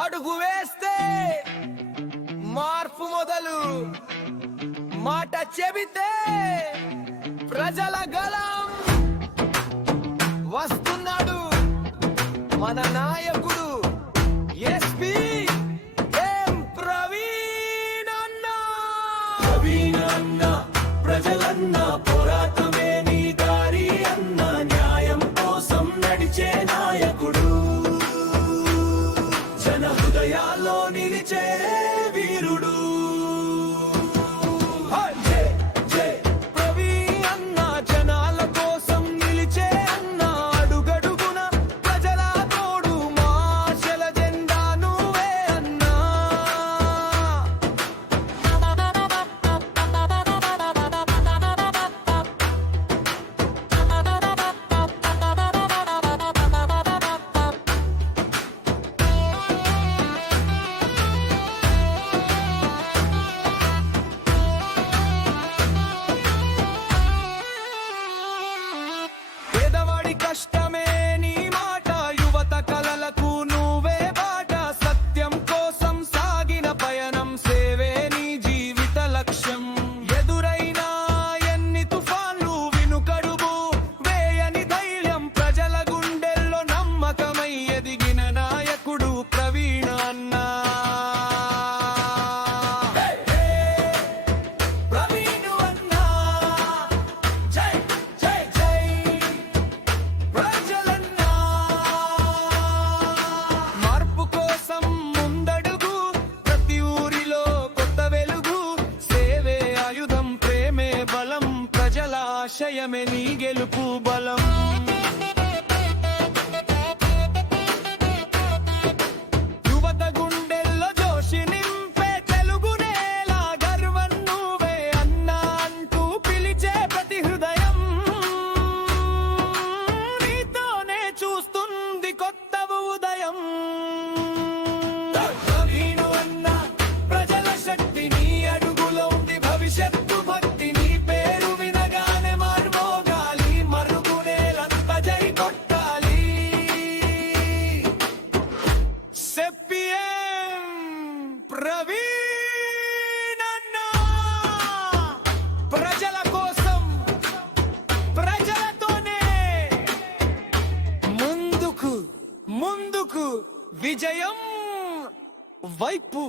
అడుగు వేస్తే మార్పు మొదలు, మాట చెబితే ప్రజల గలం. వస్తున్నాడు మన నాయకుడు ఎస్పీ ఎం ప్రవీణ్ అన్న. ప్రవీణ్ అన్న ప్రజలన్న పోరాటమే నీ దారి అన్న, న్యాయం కోసం నడిచే నాయకుడు, జన హృదయాల్లో నిలిచే వీరుడు. జై జై ప్రవీణ్ అన్న, జనాల కోసం నిలిచే అన్న, అడుగడుగున ప్రజల తోడు, మాషల జెండా నువ్వే అన్నా. పేదవాడి కష్టమే నీ మాట, యువత కలలకు నువ్వే బాట, సత్యం కోసం సాగిన పయనం, సేవే నీ జీవిత లక్ష్యం. ఎదురైనా ఎన్ని తుఫాన్లు వినుకడుగు వేయని ధైర్యం, ప్రజల గుండెల్లో నమ్మకమై ఎదిగిన నాయకుడు ప్రవీణ్ అన్నా. ప్రవీణ్ అన్న జై జై జై ప్రజలన్న. మార్పు కోసం ముందడుగు, ప్రతి ఊరిలో కొత్త వెలుగు, సేవే ఆయుధం, ప్రేమే బలం, ప్రజల ఆశయమే నీ గెలుపు బలం. యువత గుండెల్లో జోషి నింపే తెలుగు నేల గర్వం నువ్వే అన్నా అంటూ పిలిచే ప్రతి హృదయం, నీతోనే చూస్తుంది కొత్త ఉదయం. ప్రవీణ్ అన్న ప్రజల శక్తి నీ అడుగులో ఉంది, భవిష్యత్తు భక్తి నీ పేరు వినగానే మార్మోగాలి, మరుగునేలంత జై కొట్టాలి. సెప్పియం ప్రవీణ్ అన్న, ప్రజల కోసం ప్రజలతోనే ముందుకు ముందుకు, విజయం వైపు.